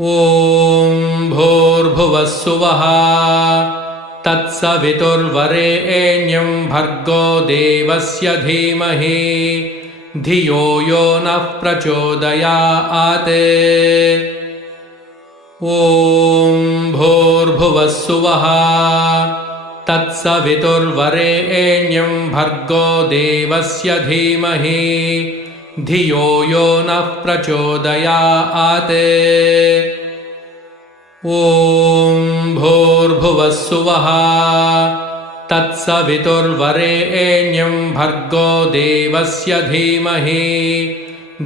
ॐ भूर्भुवः स्वः तत्सवितुर्वरेण्यं भर्गो देवस्य धीमहि धियो यो नः प्रचोदयात्। ॐ भूर्भुवः स्वः तत्सवितुर्वरेण्यं भर्गो देवस्य धीमहि धियो यो नः प्रचोदयात्। ॐ भूर्भुवः स्वः तत्सवितुर्वरेण्यं भर्गो देवस्य धीमहि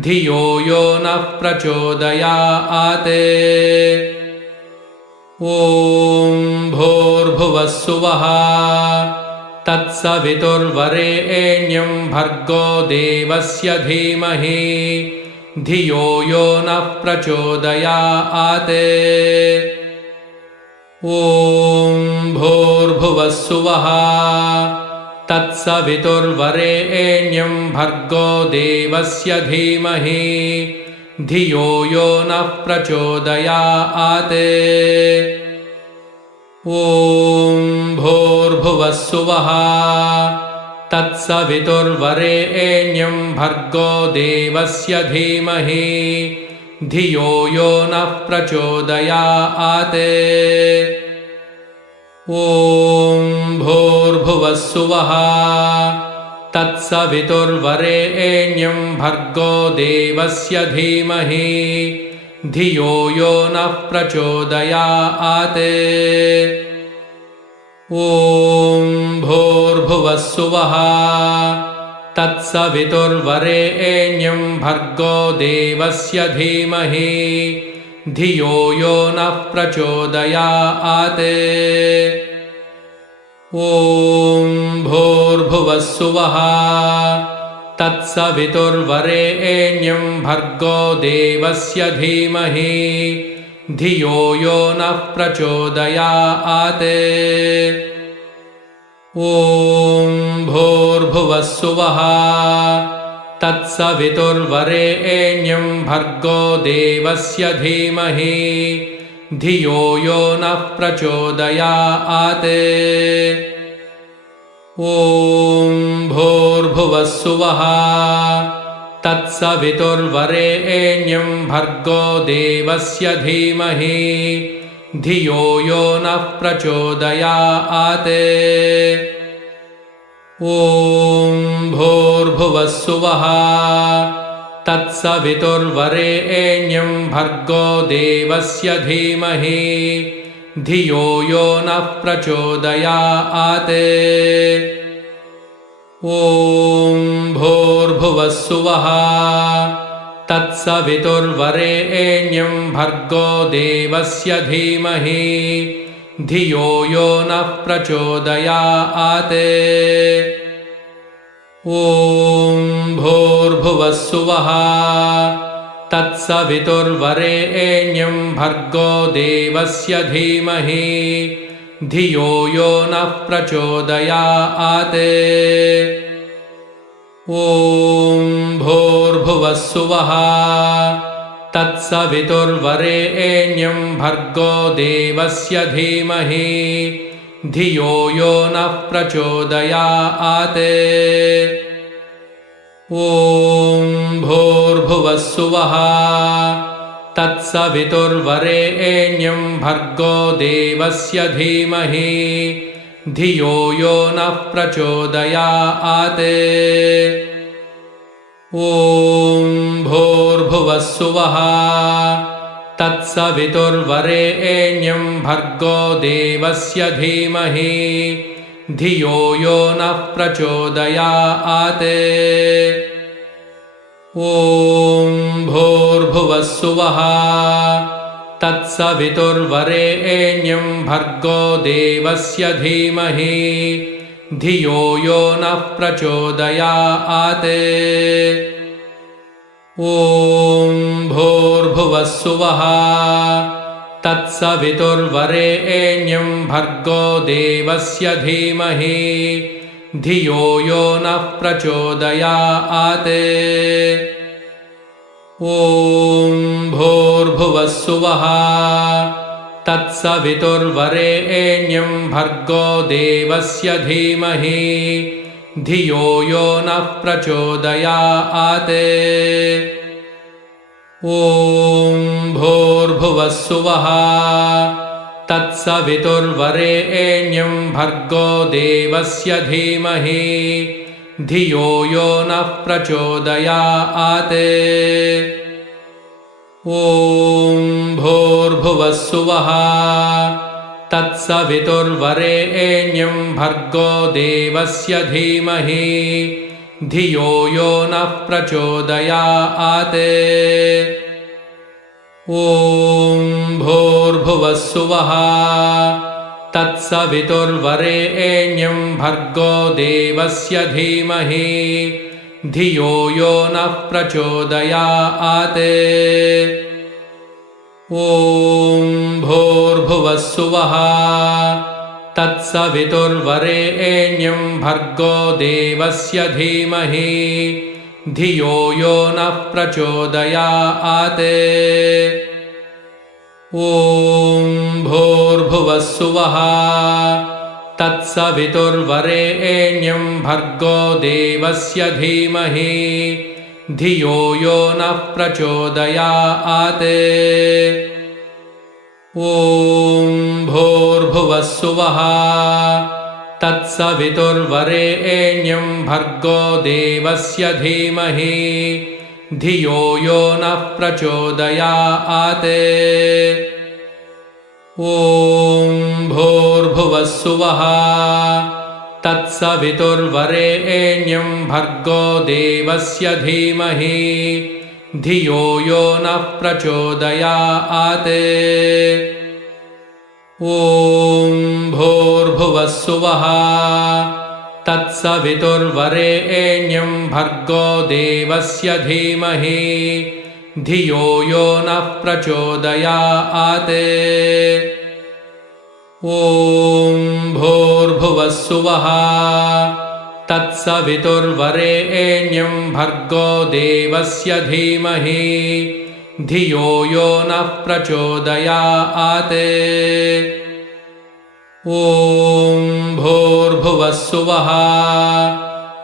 धियो यो नः प्रचोदयात्। ॐ भूर्भुवः स्वः तत्सवितुर्वरेण्यं भर्गो देवस्य धीमहि धियो यो नः प्रचोदयात्। ॐ भूर्भुवः स्वः तत्सवितुर्वरेण्यं भर्गो देवस्य धीमहि धियो यो नः प्रचोदयात्। ॐ भूर्भुवः स्वः तत्सवितुर्वरेण्यं भर्गो देवस्य धीमहि धियो यो नः प्रचोदयात्। ॐ भूर्भुवः स्वः तत्सवितुर्वरेण्यं भर्गो देवस्य धीमहि धियो यो नः प्रचोदयात्। ॐ भूर्भुवः स्वः तत्सवितुर्वरेण्यं भर्गो देवस्य धीमहि धियो यो नः प्रचोदयात्। ॐ भूर्भुवः स्वः तत्सवितुर्वरेण्यं भर्गो देवस्य धीमहि धियो यो नः प्रचोदयात्। ॐ भूर्भुवः स्वः तत्सवितुर्वरेण्यं भर्गो देवस्य धीमहि धियो यो नः प्रचोदयात्। ॐ भूर्भुवः स्वः तत्सवितुर्वरेण्यं भर्गो देवस्य धीमहि धियो यो नः प्रचोदयात्। ॐ भूर्भुवः स्वः तत्सवितुर्वरेण्यं भर्गो देवस्य धीमहि धियो यो नः प्रचोदयात्। ॐ भूर्भुवः स्वः तत्सवितुर्वरेण्यं भर्गो देवस्य धीमहि धियो यो नः प्रचोदयात्। ॐ भूर्भुवः स्वः तत्सवितुर्वरेण्यं भर्गो देवस्य धीमहि धियो यो नः प्रचोदयात्। ॐ भूर्भुवः स्वः तत्सवितुर्वरेण्यं भर्गो देवस्य धीमहि धियो यो नः प्रचोदयात्। ॐ भूर्भुवः स्वः तत्सवितुर्वरेण्यं भर्गो देवस्य धीमहि धियो यो नः प्रचोदयात्। ॐ भूर्भुवः स्वः तत्सवितुर्वरेण्यं भर्गो देवस्य धीमहि धियो यो नः प्रचोदयात्। ॐ भूर्भुवः स्वः तत्सवितुर्वरेण्यं भर्गो देवस्य धीमहि धियो यो नः प्रचोदयात्। ॐ भूर्भुवः स्वः तत्सवितुर्वरेण्यं भर्गो देवस्य धीमहि धियो यो नः प्रचोदयात्। ॐ भूर्भुवस्सुवः तत्सवितुर्वरेण्यं भर्गो देवस्य धीमहि धियो यो नः प्रचोदयात् ॐ भूर्भुवस्सुवः तत्सवितुर्वरेण्यं भर्गो देवस्य धीमहि धियो यो नः प्रचोदयात् ॐ भूर्भुवस्सुवः तत्सवितुर्वरेण्यं भर्गो देवस्य धीमहि धियो यो नः प्रचोदयात् ॐ भूर्भुवस्सुवः तत्सवितुर्वरेण्यं भर्गो देवस्य धीमहि धियो यो नः प्रचोदयात् ॐ भूर्भुवस्सुवः तत्सवितुर्वरेण्यं भर्गो देवस्य धीमहि धियो यो नः प्रचोदयात् ॐ भूर्भुवस्सुवः तत्सवितुर्वरेण्यं भर्गो देवस्य धीमहि धियो यो नः प्रचोदयात् ॐ भूर्भुवस्सुवः तत्सवितुर्वरेण्यं भर्गो देवस्य धीमहि धियो यो नः प्रचोदयात् ॐ भूर्भुवस्सुवः तत्सवितुर्वरेण्यं भर्गो देवस्य धीमहि धियो यो नः प्रचोदयात् ॐ भूर्भुवस्सुवः तत्सवितुर्वरेण्यं भर्गो देवस्य धीमहि धियो यो नः प्रचोदयात् ॐ भूर्भुवस्सुवः तत्सवितुर्वरेण्यं भर्गो देवस्य धीमहि धियो यो नः प्रचोदयात् ॐ भूर्भुवस्सुवः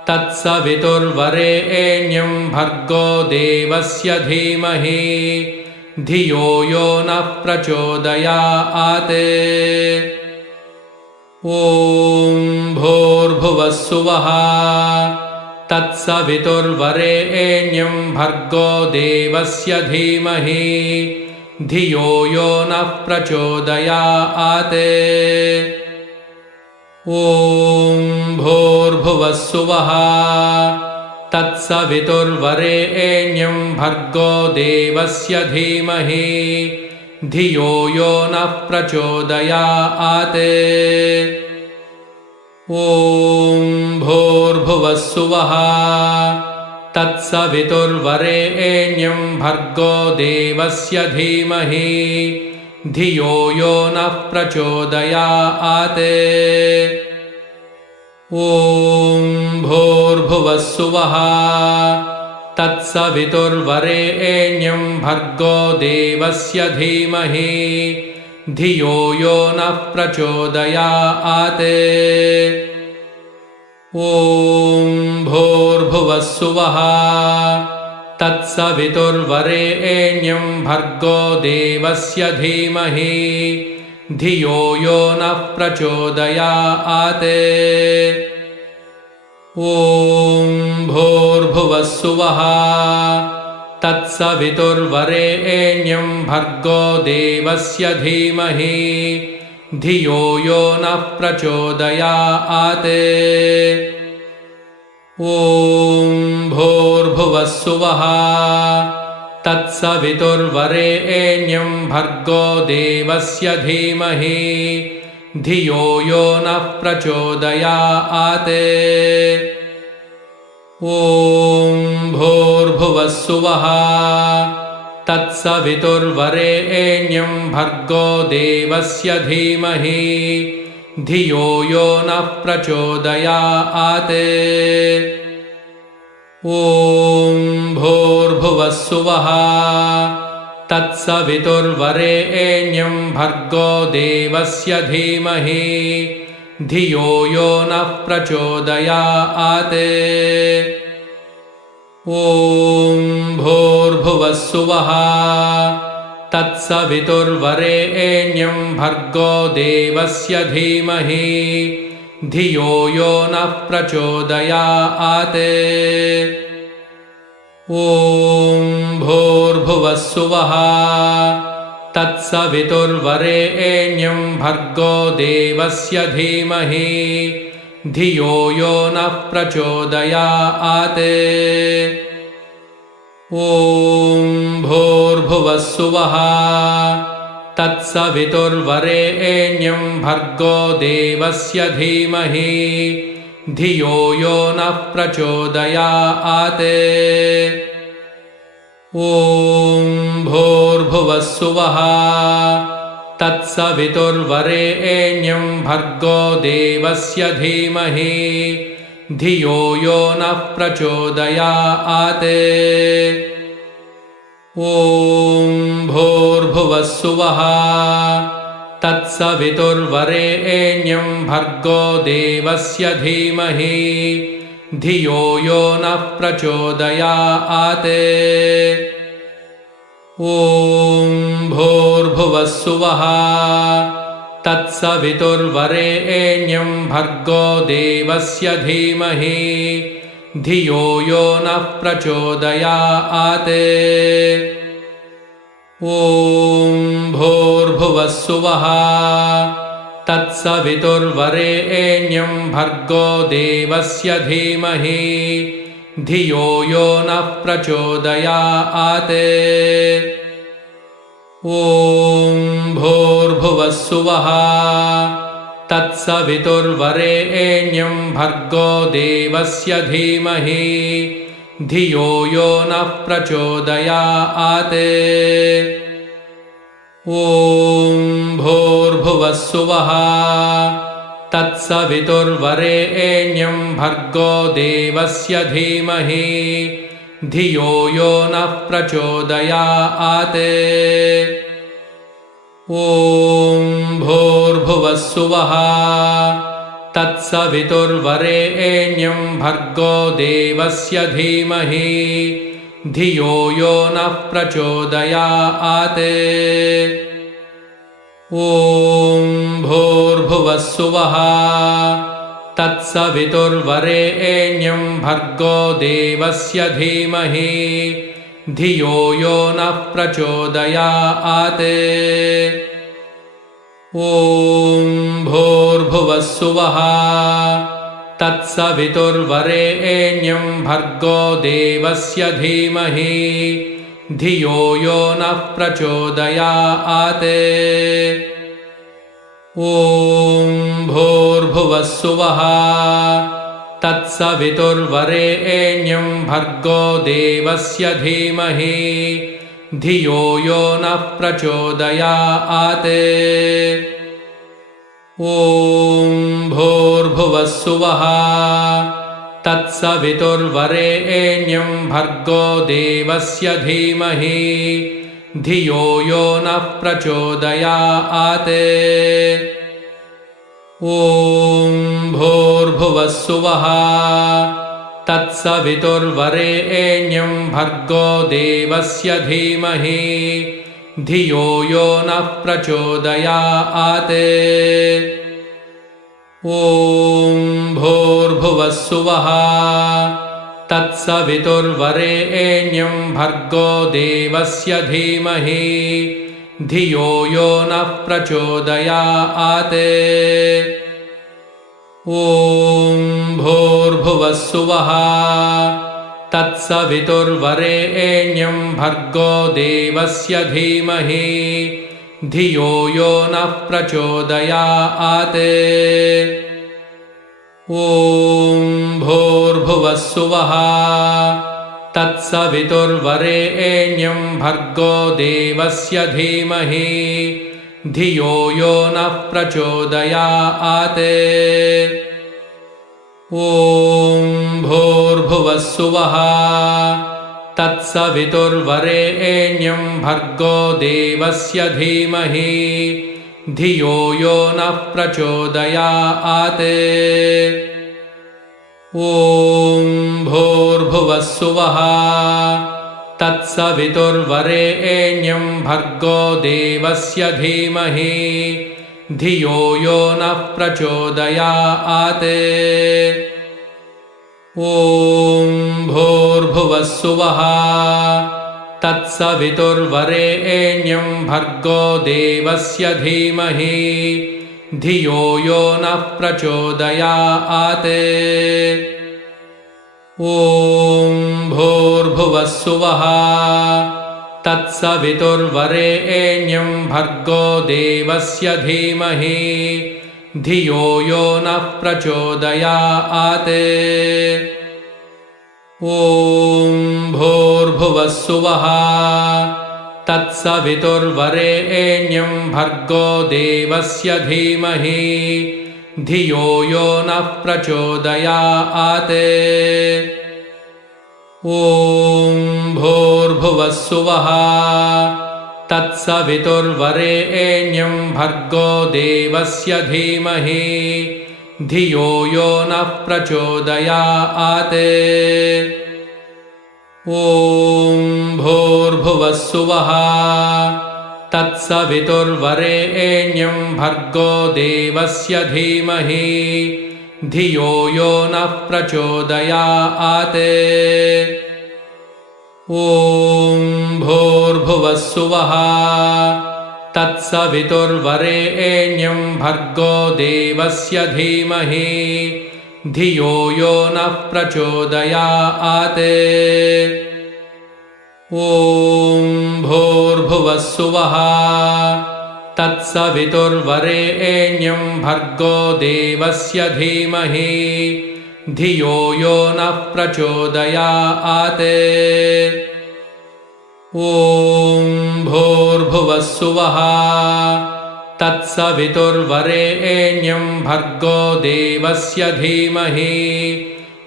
तत्सवितुर्वरेण्यं भर्गो देवस्य धीमहि धियो यो नः प्रचोदयात् ॐ भूर्भुवस्सुवः तत्सवितुर्वरेण्यं भर्गो देवस्य धीमहि धियो यो नः प्रचोदयात् ॐ भूर्भुवस्सुवः तत्सवितुर्वरेण्यं भर्गो देवस्य धीमहि धियो यो नः प्रचोदयात् ॐ भूर्भुवस्सुवः तत्सवितुर्वरेण्यं भर्गो देवस्य धीमहि धियो यो नः प्रचोदयात् ॐ भूर्भुवस्सुवः तत्सवितुर्वरेण्यं भर्गो देवस्य धीमहि धियो यो नः प्रचोदयात् ॐ भूर्भुवस्सुवः तत्सवितुर्वरेण्यं भर्गो देवस्य धीमहि धियो यो नः प्रचोदयात् ॐ भूर्भुवस्सुवः तत्सवितुर्वरेण्यं भर्गो देवस्य धीमहि धियो यो नः प्रचोदयात् ॐ भूर्भुवस्सुवः तत्सवितुर्वरेण्यं भर्गो देवस्य धीमहि धियो यो नः प्रचोदयात् ॐ भूर्भुवस्सुवः तत्सवितुर्वरेण्यं भर्गो देवस्य धीमहि धियो यो नः प्रचोदयात् ॐ भूर्भुवस्सुवः तत्सवितुर्वरेण्यं भर्गो देवस्य धीमहि धियो यो नः प्रचोदयात् ॐ भूर्भुवस्सुवः तत्सवितुर्वरेण्यं भर्गो देवस्य धीमहि धियो यो नः प्रचोदयात् ॐ भूर्भुवस्सुवः तत्सवितुर्वरेण्यं भर्गो देवस्य धीमहि धियो यो नः प्रचोदयात् ॐ भूर्भुवस्सुवः तत्सवितुर्वरेण्यं भर्गो देवस्य धीमहि धियो यो नः प्रचोदयात् ॐ भूर्भुवस्सुवः तत्सवितुर्वरेण्यं भर्गो देवस्य धीमहि धियो यो नः प्रचोदयात् ॐ भूर्भुवस्सुवः तत्सवितुर्वरेण्यं भर्गो देवस्य धीमहि धियो यो नः प्रचोदयात् ॐ भूर्भुवस्सुवः तत्सवितुर्वरेण्यं भर्गो देवस्य धीमहि धियो यो नः प्रचोदयात् ॐ भूर्भुवस्सुवः तत्सवितुर्वरेण्यं भर्गो देवस्य धीमहि धियो यो नः प्रचोदयात् ॐ भूर्भुवस्सुवः तत्सवितुर्वरेण्यं भर्गो देवस्य धीमहि धियो यो नः प्रचोदयात् ॐ भूर्भुवस्सुवः तत्सवितुर्वरेण्यं भर्गो देवस्य धीमहि धियो यो नः प्रचोदयात् ॐ भूर्भुवस्सुवः तत्सवितुर्वरेण्यं भर्गो देवस्य धीमहि धियो यो नः प्रचोदयात् ॐ भूर्भुवस्सुवः तत्सवितुर्वरेण्यं भर्गो देवस्य धीमहि धियो यो नः प्रचोदयात् ॐ भूर्भुवस्सुवः तत्सवितुर्वरेण्यं भर्गो देवस्य धीमहि धियो यो नः प्रचोदयात् ॐ भूर्भुवस्सुवः तत्सवितुर्वरेण्यं भर्गो देवस्य धीमहि धियो यो नः प्रचोदयात् ॐ भूर्भुवस्सुवः तत्सवितुर्वरेण्यं भर्गो देवस्य धीमहि धियो यो नः प्रचोदयात् ॐ भूर्भुवस्सुवः तत्सवितुर्वरेण्यं भर्गो देवस्य धीमहि धियो यो नः प्रचोदयात् ॐ भूर्भुवस्सुवः तत्सवितुर्वरेण्यं भर्गो देवस्य धीमहि धियो यो नः प्रचोदयात् ॐ भूर्भुवस्सुवः तत्सवितुर्वरेण्यं भर्गो देवस्य धीमहि धियो यो नः प्रचोदयात् ॐ भूर्भुवस्सुवः तत्सवितुर्वरेण्यं भर्गो देवस्य धीमहि धियो यो नः प्रचोदयात् ॐ भूर्भुवस्सुवः तत्सवितुर्वरेण्यं भर्गो देवस्य धीमहि धियो यो नः प्रचोदयात्। ॐ भूर्भुवः सुवः तत्सवितुर्वरेण्यं भर्गो देवस्य धीमहि धियो यो नः प्रचोदयात्। ॐ भूर्भुवः सुवः तत्सवितुर्वरेण्यं भर्गो देवस्य धीमहि धियो यो नः प्रचोदयात्। ॐ भूर्भुवः सुवः तत्सवितुर्वरेण्यं भर्गो देवस्य धीमहि धियो यो नः प्रचोदयात्। ॐ भूर्भुवः सुवः तत्सवितुर्वरेण्यं भर्गो देवस्य धीमहि धियो यो नः प्रचोदयात्। ॐ भूर्भुवः सुवः तत्सवितुर्वरेण्यं भर्गो देवस्य धीमहि धियो यो नः प्रचोदयात्। ॐ भूर्भुवः सुवः तत्सवितुर्वरेण्यं भर्गो देवस्य धीमहि धियो यो नः प्रचोदयात्। ॐ भूर्भुवः सुवः तत्सवितुर्वरेण्यं भर्गो देवस्य धीमहि धियो यो नः प्रचोदयात्। ॐ भूर्भुवः सुवः तत्सवितुर्वरेण्यं भर्गो देवस्य धीमहि धियो यो नः प्रचोदयात्। ॐ भूर्भुवः सुवः तत्सवितुर्वरेण्यं भर्गो देवस्य धीमहि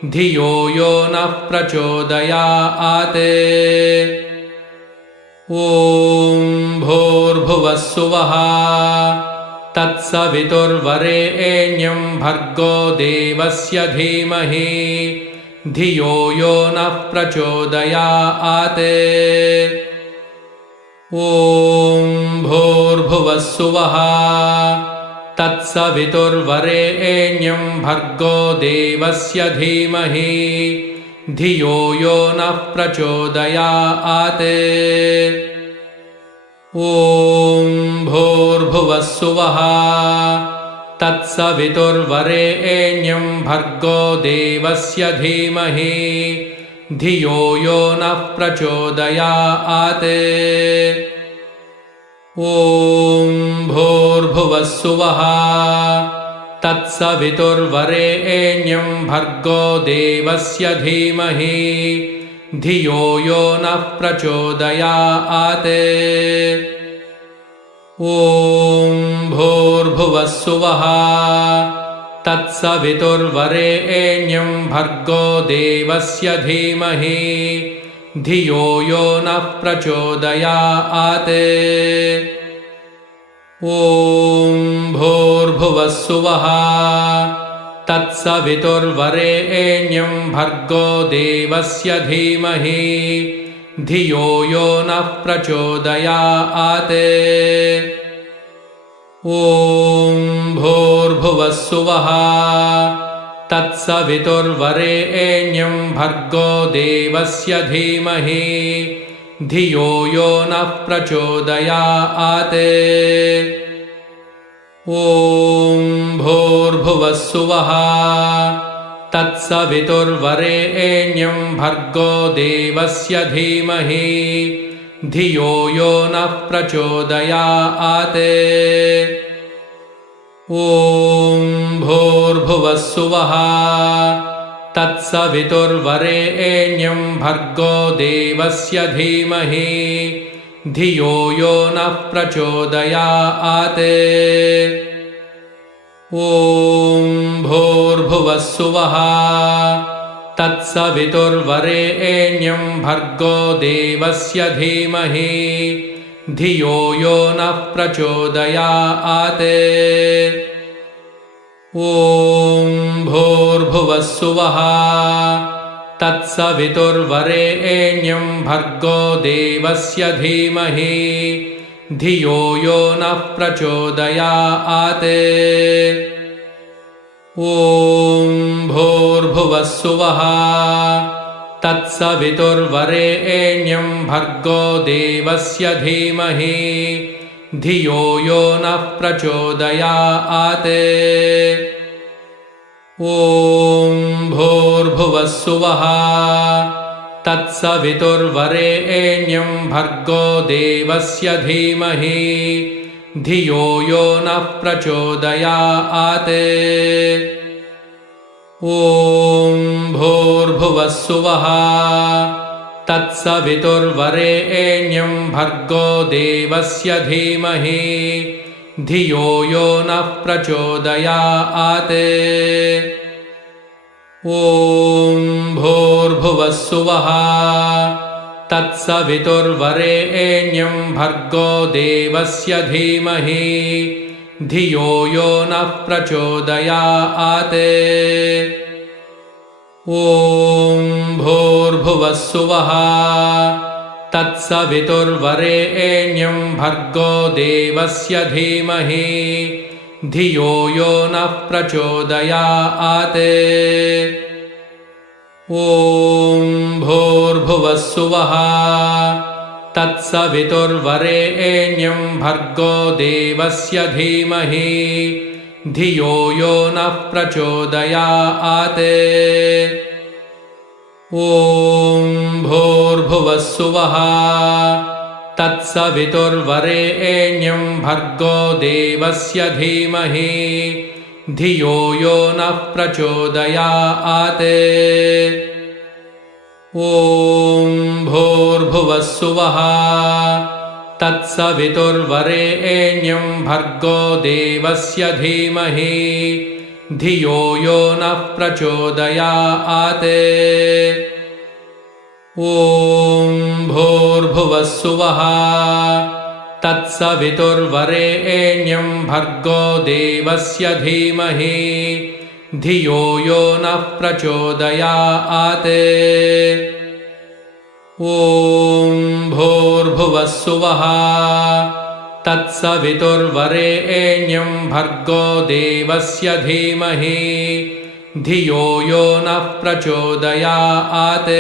धियो यो नः प्रचोदयात्। ॐ भूर्भुवः सुवः तत्सवितुर्वरेण्यं भर्गो देवस्य धीमहि धियो यो नः प्रचोदयात्। ॐ भूर्भुवः सुवः तत्सवितुर्वरेण्यं भर्गो देवस्य धीमहि धियो यो नः प्रचोदयात्। ॐ भूर्भुवः सुवः तत्सवितुर्वरेण्यं भर्गो देवस्य धीमहि धियो यो नः प्रचोदयात्। ॐ भूर्भुवः सुवः तत्सवितुर्वरेण्यं भर्गो देवस्य धीमहि धियो यो नः प्रचोदयात्। ॐ भूर्भुवः सुवः तत्सवितुर्वरेण्यं भर्गो देवस्य धीमहि धियो यो नः प्रचोदयात्। ॐ भूर्भुवः सुवः तत्सवितुर्वरेण्यं भर्गो देवस्य धीमहि धियो यो नः प्रचोदयात्। ॐ भूर्भुवः सुवः तत्सवितुर्वरेण्यं भर्गो देवस्य धीमहि धियो यो नः प्रचोदयात्। ॐ भूर्भुवः सुवः तत्सवितुर्वरेण्यं भर्गो देवस्य धीमहि धियो यो नः प्रचोदयात्। ॐ भूर्भुवः सुवः तत्सवितुर्वरेण्यं भर्गो देवस्य धीमहि धियो यो नः प्रचोदयात्। ॐ भूर्भुवः सुवः तत्सवितुर्वरेण्यं भर्गो देवस्य धीमहि धियो यो नः प्रचोदयात्। ॐ भूर्भुवः सुवः तत्सवितुर्वरेण्यं भर्गो देवस्य धीमहि धियो यो नः प्रचोदयात्। ॐ भूर्भुवः सुवः तत्सवितुर्वरेण्यं भर्गो देवस्य धीमहि धियो यो नः प्रचोदयात्। ॐ भूर्भुवः सुवः तत्सवितुर्वरेण्यं भर्गो देवस्य धीमहि धियो यो नः प्रचोदयात्। ॐ भूर्भुवः सुवः तत्सवितुर्वरेण्यं भर्गो देवस्य धीमहि धियो यो नः प्रचोदयात्। ॐ भूर्भुवः सुवः तत्सवितुर्वरेण्यं भर्गो देवस्य धीमहि धियो यो नः प्रचोदयात्। ॐ भूर्भुवः सुवः तत्सवितुर्वरेण्यं भर्गो देवस्य धीमहि धियो यो नः प्रचोदयात्। ॐ भूर्भुवः सुवः तत्सवितुर्वरेण्यं भर्गो देवस्य धीमहि धियो यो नः प्रचोदयात्। ॐ भूर्भुवः सुवः तत्सवितुर्वरेण्यं भर्गो देवस्य धीमहि धियो यो नः प्रचोदयात्। ॐ भूर्भुवः सुवः तत्सवितुर्वरेण्यं भर्गो देवस्य धीमहि धियो यो नः प्रचोदयात्। ॐ भूर्भुवः सुवः तत्सवितुर्वरेण्यं भर्गो देवस्य धीमहि धियो यो नः प्रचोदयात्। ॐ भूर्भुवः सुवः तत्सवितुर्वरेण्यं भर्गो देवस्य धीमहि धियो यो नः प्रचोदयात्।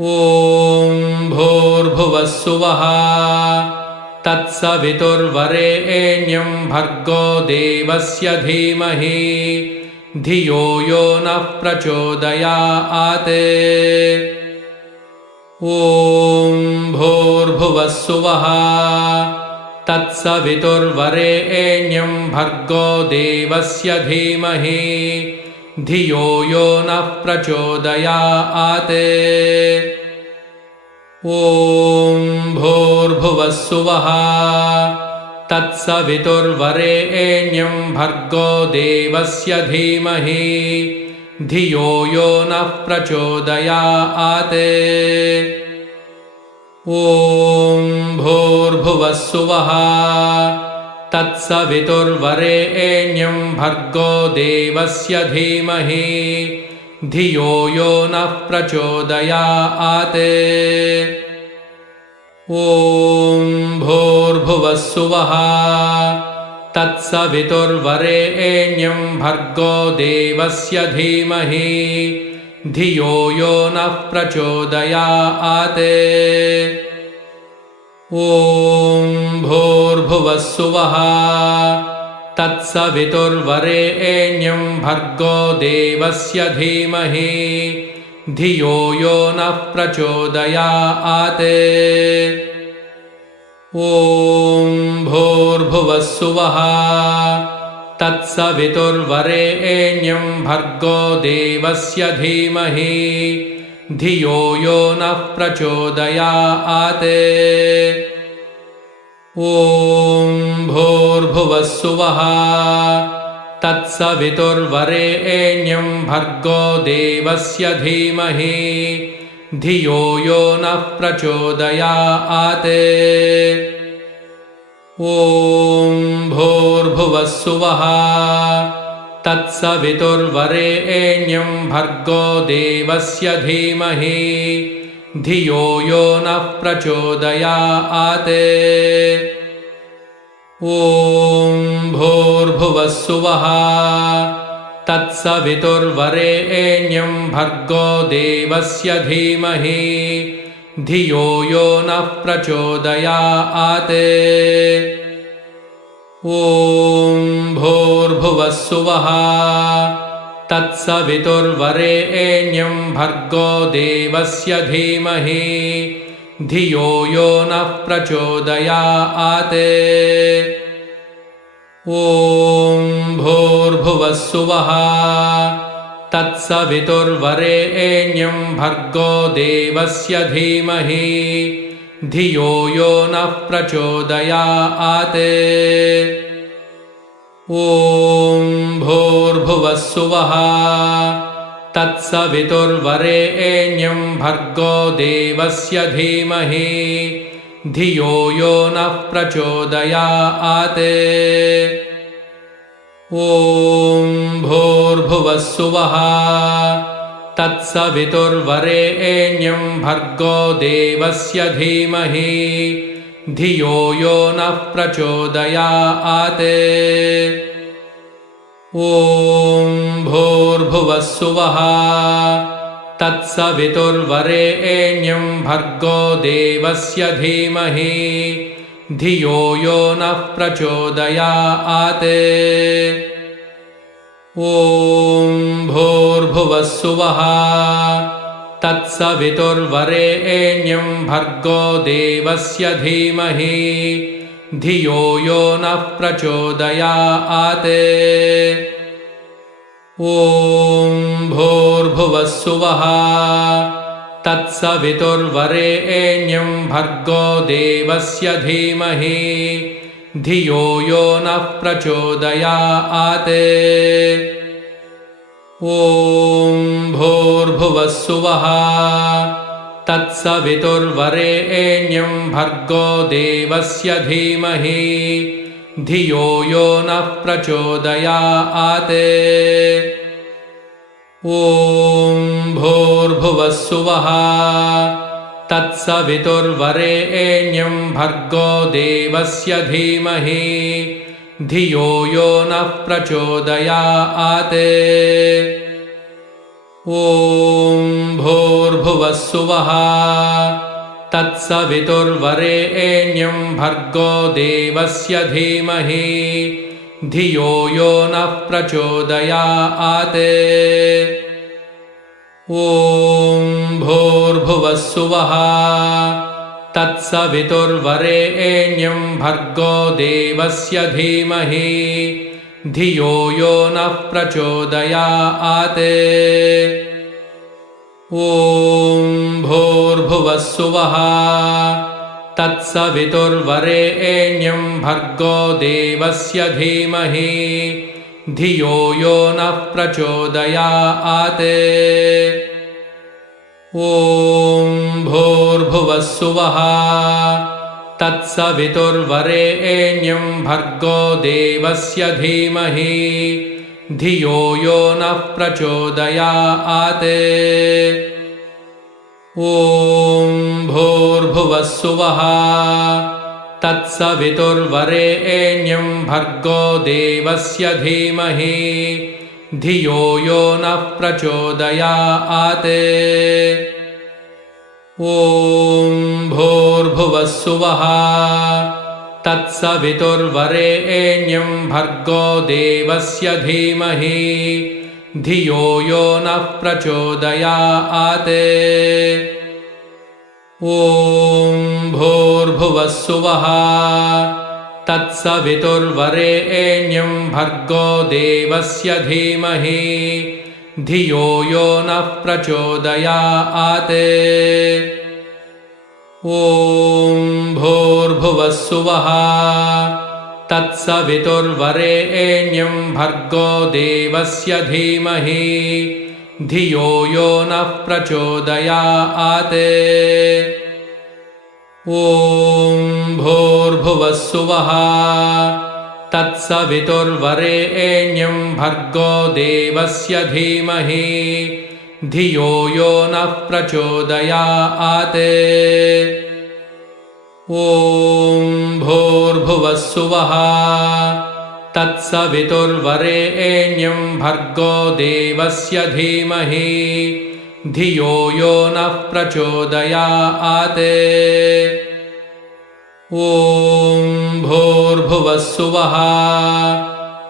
ॐ भूर्भुवः सुवः तत्सवितुर्वरेण्यं भर्गो देवस्य धीमहि धियो यो नः प्रचोदयात्। ॐ भूर्भुवः सुवः तत्सवितुर्वरेण्यं भर्गो देवस्य धीमहि धियो यो नः प्रचोदयात्। ॐ भूर्भुवः सुवः तत्सवितुर्वरेण्यं भर्गो देवस्य धीमहि धियो यो नः प्रचोदयात्। ॐ भूर्भुवः सुवः तत्सवितुर्वरेण्यं भर्गो देवस्य धीमहि धियो यो नः प्रचोदयात्। ॐ भूर्भुवः सुवः तत्सवितुर्वरेण्यं भर्गो देवस्य धीमहि धियो यो नः प्रचोदयात्। ॐ भूर्भुवः सुवः तत्सवितुर्वरेण्यं भर्गो देवस्य धीमहि धियो यो नः प्रचोदयात्। ॐ भूर्भुवः सुवः तत्सवितुर्वरेण्यं भर्गो देवस्य धीमहि धियो यो नः प्रचोदयात्। ॐ भूर्भुवः सुवः तत्सवितुर्वरेण्यं भर्गो देवस्य धीमहि धियो यो नः प्रचोदयात्। ॐ भूर्भुवः सुवः तत्सवितुर्वरेण्यं भर्गो देवस्य धीमहि धियो यो नः प्रचोदयात्। ॐ भूर्भुवः सुवः तत्सवितुर्वरेण्यं भर्गो देवस्य धीमहि धियो यो नः प्रचोदयात्। ॐ भूर्भुवः सुवः तत्सवितुर्वरेण्यं भर्गो देवस्य धीमहि धियो यो नः प्रचोदयात्। ॐ भूर्भुवः सुवः तत्सवितुर्वरेण्यं भर्गो देवस्य धीमहि धियो यो नः प्रचोदयात्। ॐ भूर्भुवः सुवः तत्सवितुर्वरेण्यं भर्गो देवस्य धीमहि धियो यो नः प्रचोदयात्। ॐ भूर्भुवः सुवः तत्सवितुर्वरेण्यं भर्गो देवस्य धीमहि धियो यो नः प्रचोदयात्। ॐ भूर्भुवः सुवः तत्सवितुर्वरेण्यं भर्गो देवस्य धीमहि धियो यो नः प्रचोदयात्। ॐ भूर्भुवः सुवः तत्सवितुर्वरेण्यं भर्गो देवस्य धीमहि धियो यो नः प्रचोदयात्। ॐ भूर्भुवः सुवः तत्सवितुर्वरेण्यं भर्गो देवस्य धीमहि धियो यो नः प्रचोदयात्। ॐ भूर्भुवः सुवः तत्सवितुर्वरेण्यं भर्गो देवस्य धीमहि धियो यो नः प्रचोदयात्। ॐ भूर्भुवः सुवः तत्सवितुर्वरेण्यं भर्गो देवस्य धीमहि धियो यो नः प्रचोदयात्। ॐ भूर्भुवः सुवः तत्सवितुर्वरेण्यं भर्गो देवस्य धीमहि धियो यो नः प्रचोदयात्। ॐ भूर्भुवः सुवः तत्सवितुर्वरेण्यं भर्गो देवस्य धीमहि धियो यो नः प्रचोदयात्। ॐ भूर्भुवः सुवः तत्सवितुर्वरेण्यं भर्गो देवस्य धीमहि धियो यो नः प्रचोदयात्। ॐ भूर्भुवः सुवः तत्सवितुर्वरेण्यं भर्गो देवस्य धीमहि धियो यो नः प्रचोदयात्। ॐ भूर्भुवः सुवः तत्सवितुर्वरेण्यं भर्गो देवस्य धीमहि धियो यो नः प्रचोदयात्। ॐ भूर्भुवः सुवः तत्सवितुर्वरेण्यं भर्गो देवस्य धीमहि धियो यो नः प्रचोदयात्। ॐ भूर्भुवः सुवः तत्सवितुर्वरेण्यं भर्गो देवस्य धीमहि धियो यो नः प्रचोदयात्। ॐ भूर्भुवः सुवः तत्सवितुर्वरेण्यं भर्गो देवस्य धीमहि धियो यो नः प्रचोदयात्। ॐ भूर्भुवः सुवः तत्सवितुर्वरेण्यं भर्गो देवस्य धीमहि धियो यो नः प्रचोदयात्। ॐ भूर्भुवः सुवः तत्सवितुर्वरेण्यं भर्गो देवस्य धीमहि धियो यो नः प्रचोदयात्। ॐ भूर्भुवः सुवः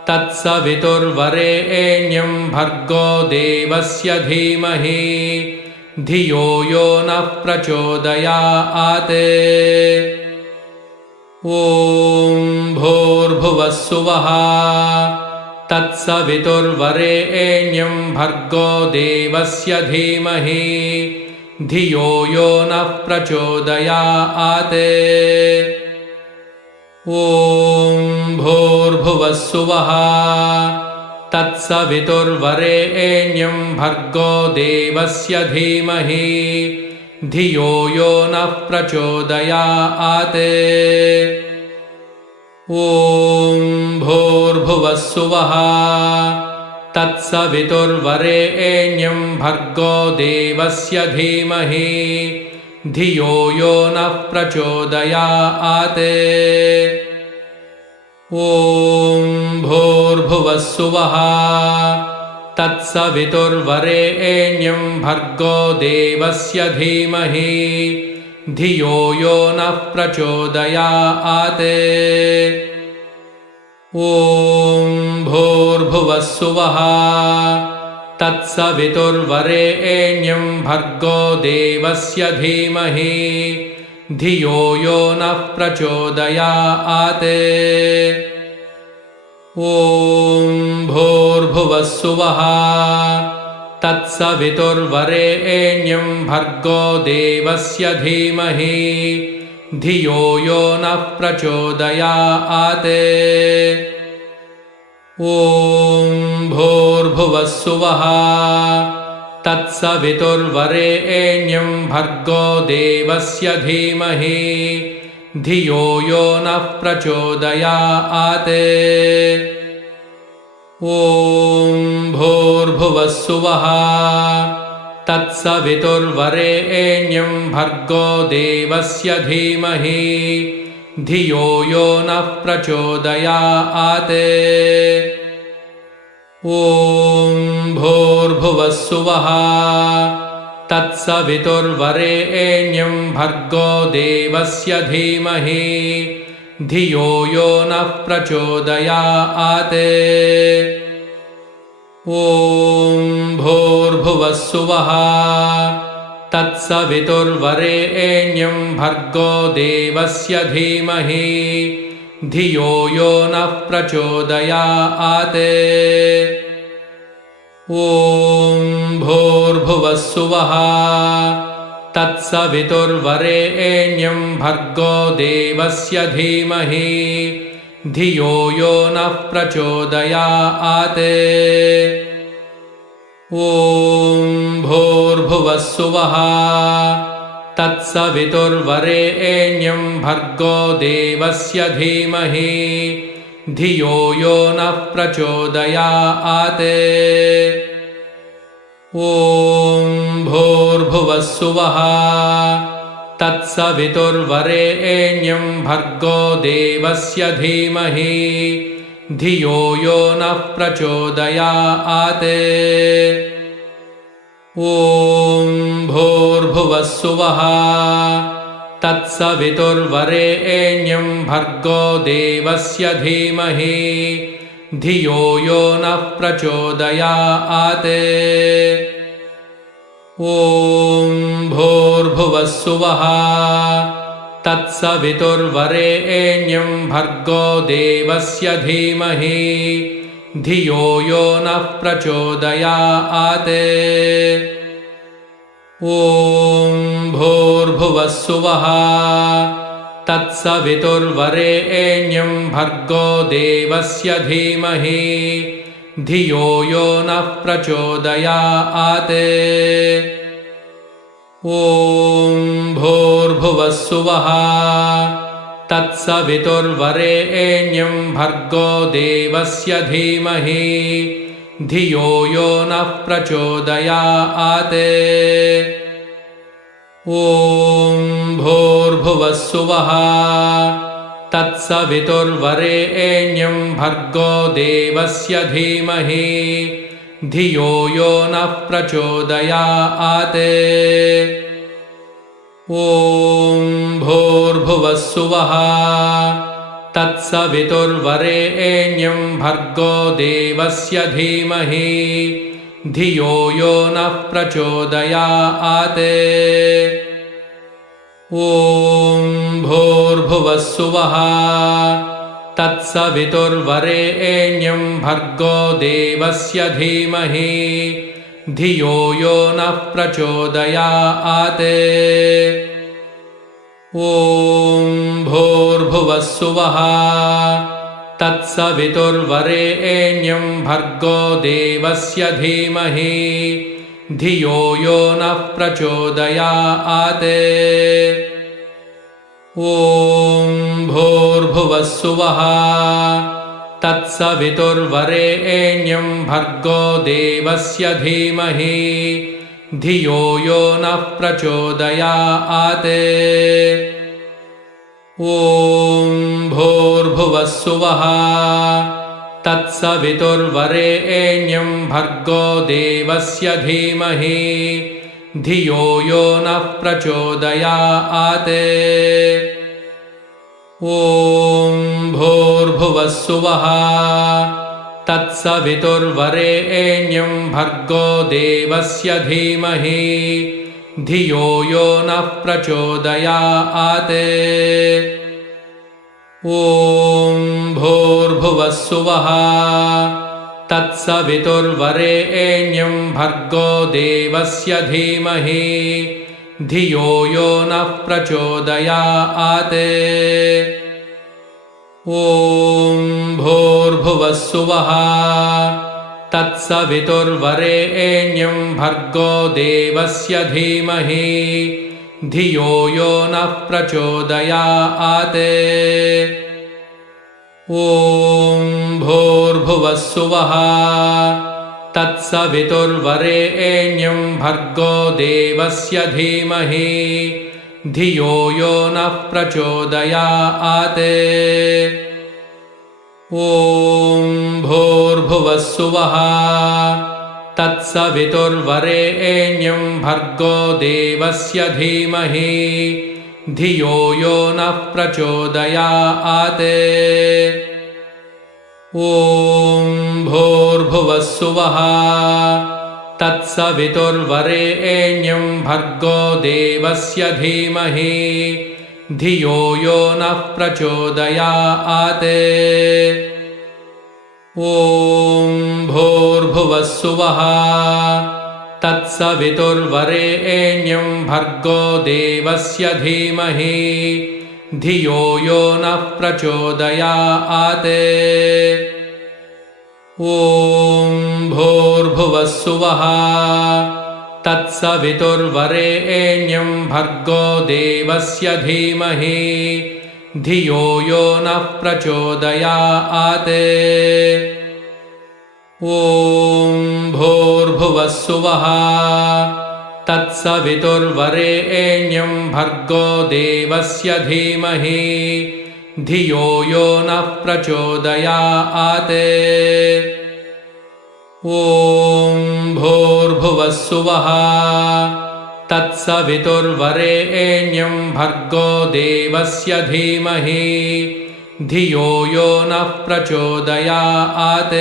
तत्सवितुर्वरेण्यं भर्गो देवस्य धीमहि धियो यो नः प्रचोदयात्। ॐ भूर्भुवः सुवः तत्सवितुर्वरेण्यं भर्गो देवस्य धीमहि धियो यो नः प्रचोदयात्। ॐ भूर्भुवः सुवः तत्सवितुर्वरेण्यं भर्गो देवस्य धीमहि धियो यो नः प्रचोदयात्। ॐ भूर्भुवः सुवः तत्सवितुर्वरेण्यं भर्गो देवस्य धीमहि धियो यो नः प्रचोदयात्। ॐ भूर्भुवः सुवः तत्सवितुर्वरेण्यं भर्गो देवस्य धीमहि धियो यो नः प्रचोदयात्। ॐ भूर्भुवः सुवः तत्सवितुर्वरेण्यं भर्गो देवस्य धीमहि धियो यो नः प्रचोदयात्। ॐ भूर्भुवः सुवः तत्सवितुर्वरेण्यं भर्गो देवस्य धीमहि धियो यो नः प्रचोदयात्। ॐ भूर्भुवः सुवः तत्सवितुर्वरेण्यं भर्गो देवस्य धीमहि धियो यो नः प्रचोदयात्। ॐ भूर्भुवः सुवः तत्सवितुर्वरेण्यं भर्गो देवस्य धीमहि धियो यो नः प्रचोदयात्। ॐ भूर्भुवः सुवः तत्सवितुर्वरेण्यं भर्गो देवस्य धीमहि धियो यो नः प्रचोदयात्। ॐ भूर्भुवः सुवः तत्सवितुर्वरेण्यं भर्गो देवस्य धीमहि धियो यो नः प्रचोदयात्। ॐ भूर्भुवः सुवः तत्सवितुर्वरेण्यं भर्गो देवस्य धीमहि धियो यो नः प्रचोदयात्। ॐ भूर्भुवः सुवः तत्सवितुर्वरेण्यं भर्गो देवस्य धीमहि धियो यो नः प्रचोदयात्। ॐ भूर्भुवः सुवः तत्सवितुर्वरेण्यं भर्गो देवस्य धीमहि धियो यो नः प्रचोदयात्। ॐ भूर्भुवः सुवः तत्सवितुर्वरेण्यं भर्गो देवस्य धीमहि धियो यो नः प्रचोदयात्। ॐ भूर्भुवः सुवः तत्सवितुर्वरेण्यं भर्गो देवस्य धीमहि धियो यो नः प्रचोदयात्। ॐ भूर्भुवः सुवः तत्सवितुर्वरेण्यं भर्गो देवस्य धीमहि धियो यो नः प्रचोदयात्। ॐ भूर्भुवः सुवः तत्सवितुर्वरेण्यं भर्गो देवस्य धीमहि धियो यो नः प्रचोदयात्। ॐ भूर्भुवः सुवः तत्सवितुर्वरेण्यं भर्गो देवस्य धीमहि धियो यो नः प्रचोदयात्। ॐ भूर्भुवः सुवः तत्सवितुर्वरेण्यं भर्गो देवस्य धीमहि धियो यो नः प्रचोदयात्। ॐ भूर्भुवः सुवः तत्सवितुर्वरेण्यं भर्गो देवस्य धीमहि धियो यो नः प्रचोदयात्। ॐ भूर्भुवः सुवः तत्सवितुर्वरेण्यं भर्गो देवस्य धीमहि धियो यो नः प्रचोदयात्। ॐ भूर्भुवः सुवः तत्सवितुर्वरेण्यं भर्गो देवस्य धीमहि धियो यो नः प्रचोदयात्। ॐ भूर्भुवः सुवः तत्सवितुर्वरेण्यं भर्गो देवस्य धीमहि धियो यो नः प्रचोदयात्। ॐ भूर्भुवः सुवः तत्सवितुर्वरेण्यं भर्गो देवस्य धीमहि धियो यो नः प्रचोदयात्। ॐ भूर्भुवः सुवः तत्सवितुर्वरेण्यं भर्गो देवस्य धीमहि धियो यो नः प्रचोदयात्। ॐ भूर्भुवः सुवः तत्सवितुर्वरेण्यं भर्गो देवस्य धीमहि धियो यो नः प्रचोदयात्। ॐ भूर्भुवः सुवः तत्सवितुर्वरेण्यं भर्गो देवस्य धीमहि धियो यो नः प्रचोदयात्। ॐ भूर्भुवः सुवः तत्सवितुर्वरेण्यं भर्गो देवस्य धीमहि धियो यो नः प्रचोदयात्। ॐ भूर्भुवः सुवः तत्सवितुर्वरेण्यं भर्गो देवस्य धीमहि धियो यो नः प्रचोदयात्। ॐ भूर्भुवः सुवः तत्सवितुर्वरेण्यं भर्गो देवस्य धीमहि धियो यो नः प्रचोदयात्। ॐ भूर्भुवः सुवः तत्सवितुर्वरेण्यं भर्गो देवस्य धीमहि धियो यो नः प्रचोदयात्। ॐ भूर्भुवः सुवः तत्सवितुर्वरेण्यं भर्गो देवस्य धीमहि धियो यो नः प्रचोदयात्। ॐ भूर्भुवः सुवः तत्सवितुर्वरेण्यं भर्गो देवस्य धीमहि धियो यो नः प्रचोदयात्।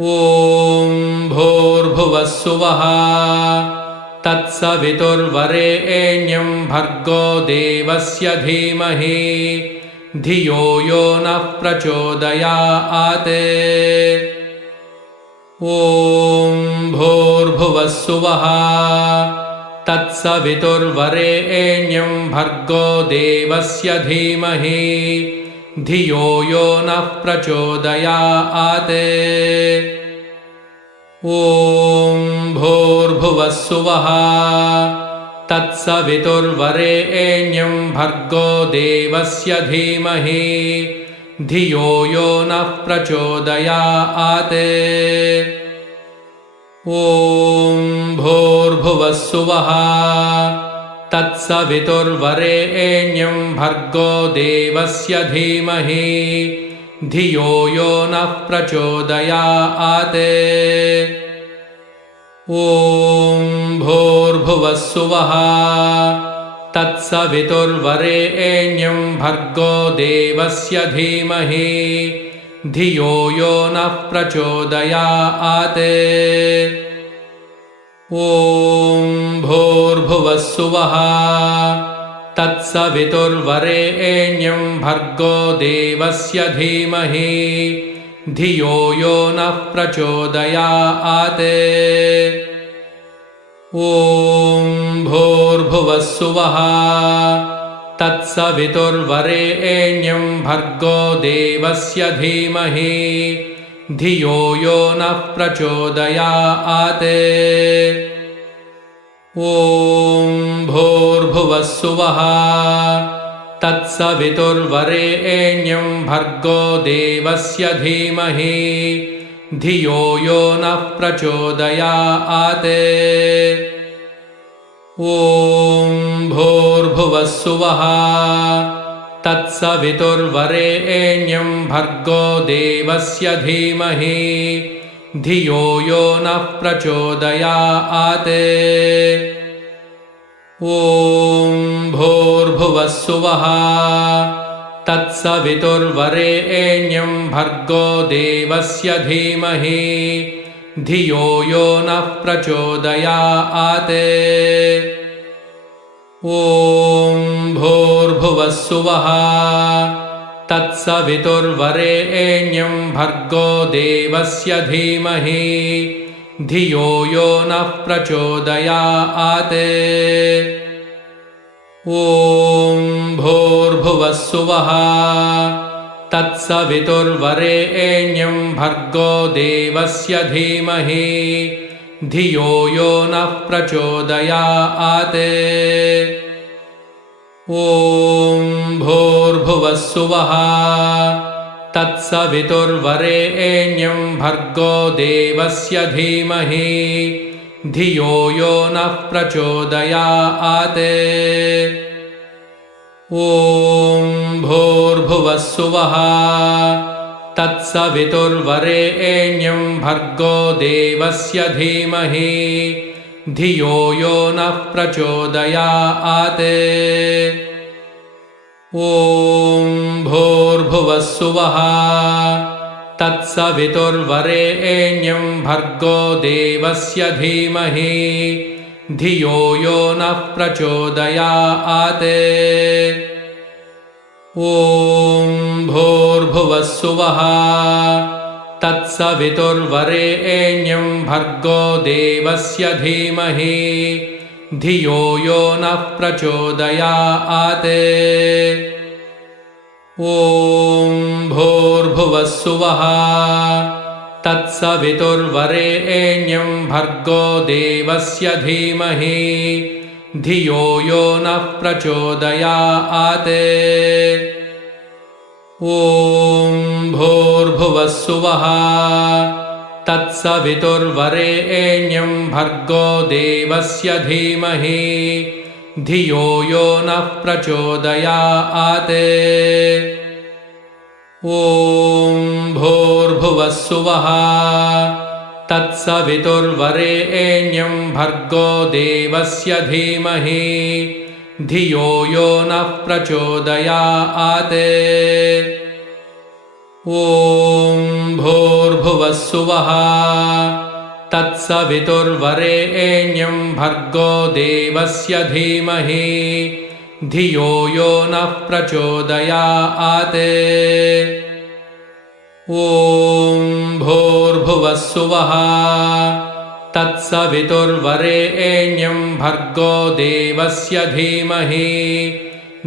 ॐ भूर्भुवः सुवः तत्सवितुर्वरेण्यं भर्गो देवस्य धीमहि धियो यो नः प्रचोदयात्। ॐ भूर्भुवः सुवः तत्सवितुर्वरेण्यं भर्गो देवस्य धीमहि धियो यो नः प्रचोदयात्। ॐ भूर्भुवः सुवः तत्सवितुर्वरेण्यं भर्गो देवस्य धीमहि धियो यो नः प्रचोदयात्। ॐ भूर्भुवः सुवः तत्सवितुर्वरेण्यं भर्गो देवस्य धीमहि धियो यो नः प्रचोदयात्। ॐ भूर्भुवः सुवः तत्सवितुर्वरेण्यं भर्गो देवस्य धीमहि धियो यो नः प्रचोदयात्। ॐ भूर्भुवः सुवः तत्सवितुर्वरेण्यं भर्गो देवस्य धीमहि धियो यो नः प्रचोदयात्। ॐ भूर्भुवः सुवः तत्सवितुर्वरेण्यं भर्गो देवस्य धीमहि धियो यो नः प्रचोदयात्। ॐ भूर्भुवः सुवः तत्सवितुर्वरेण्यं भर्गो देवस्य धीमहि धियो यो नः प्रचोदयात्। ॐ भूर्भुवः सुवः तत्सवितुर्वरेण्यं भर्गो देवस्य धीमहि धियो यो नः प्रचोदयात्। ॐ भूर्भुवः सुवः तत्सवितुर्वरेण्यं भर्गो देवस्य धीमहि धियो यो नः प्रचोदयात्। ॐ भूर्भुवः सुवः तत्सवितुर्वरेण्यं भर्गो देवस्य धीमहि धियो यो नः प्रचोदयात्। ॐ भूर्भुवः सुवः तत्सवितुर्वरेण्यं भर्गो देवस्य धीमहि धियो यो नः प्रचोदयात्। ॐ भूर्भुवः सुवः तत्सवितुर्वरेण्यं भर्गो देवस्य धीमहि धियो यो नः प्रचोदयात्। ॐ भूर्भुवः सुवः तत्सवितुर्वरेण्यं भर्गो देवस्य धीमहि धियो यो नः प्रचोदयात्। ॐ भूर्भुवः सुवः तत्सवितुर्वरेण्यं भर्गो देवस्य धीमहि धियो यो नः प्रचोदयात्। ॐ भूर्भुवः सुवः तत्सवितुर्वरेण्यं भर्गो देवस्य धीमहि धियो यो नः प्रचोदयात्। ॐ भूर्भुवः सुवः तत्सवितुर्वरेण्यं भर्गो देवस्य धीमहि धियो यो नः प्रचोदयात्। ॐ भूर्भुवः सुवः तत्सवितुर्वरेण्यं भर्गो देवस्य धीमहि धियो यो नः प्रचोदयात्। ॐ भूर्भुवः सुवः तत्सवितुर्वरेण्यं भर्गो देवस्य धीमहि धियो यो नः प्रचोदयात्। ॐ भूर्भुवः सुवः तत्सवितुर्वरेण्यं भर्गो देवस्य धीमहि धियो यो नः प्रचोदयात्। ॐ भूर्भुवः सुवः तत्सवितुर्वरेण्यं भर्गो देवस्य धीमहि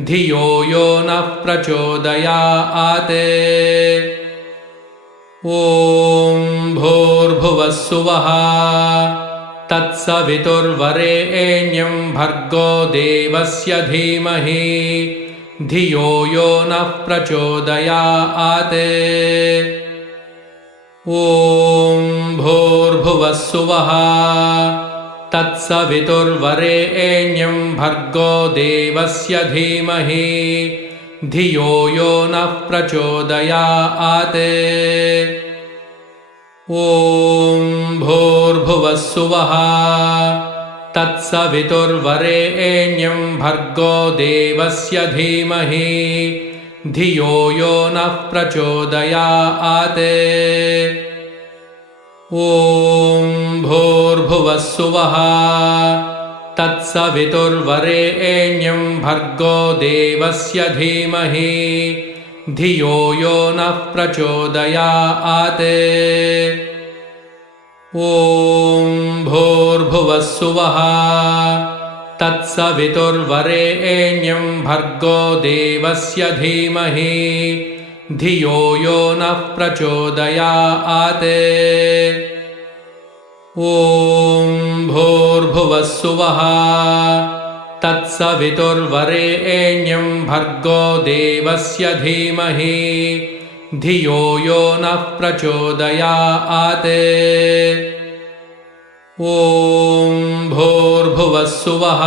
धियो यो नः प्रचोदयात्। ॐ भूर्भुवः सुवः तत्सवितुर्वरेण्यं भर्गो देवस्य धीमहि धियो यो नः प्रचोदयात्। ॐ भूर्भुवः सुवः तत्सवितुर्वरेण्यं भर्गो देवस्य धीमहि धियो यो नः प्रचोदयात्। ॐ भूर्भुवः सुवः तत्सवितुर्वरेण्यं भर्गो देवस्य धीमहि धियो यो नः प्रचोदयात्। ॐ भूर्भुवः सुवः तत्सवितुर्वरेण्यं भर्गो देवस्य धीमहि धियो यो नः प्रचोदयात्। ॐ भूर्भुवः सुवः तत्सवितुर्वरेण्यं भर्गो देवस्य धीमहि धियो यो नः प्रचोदयात्। ॐ भूर्भुवः सुवः तत्सवितुर्वरेण्यं भर्गो देवस्य धीमहि धियो यो नः प्रचोदयात्। ॐ भूर्भुवः सुवः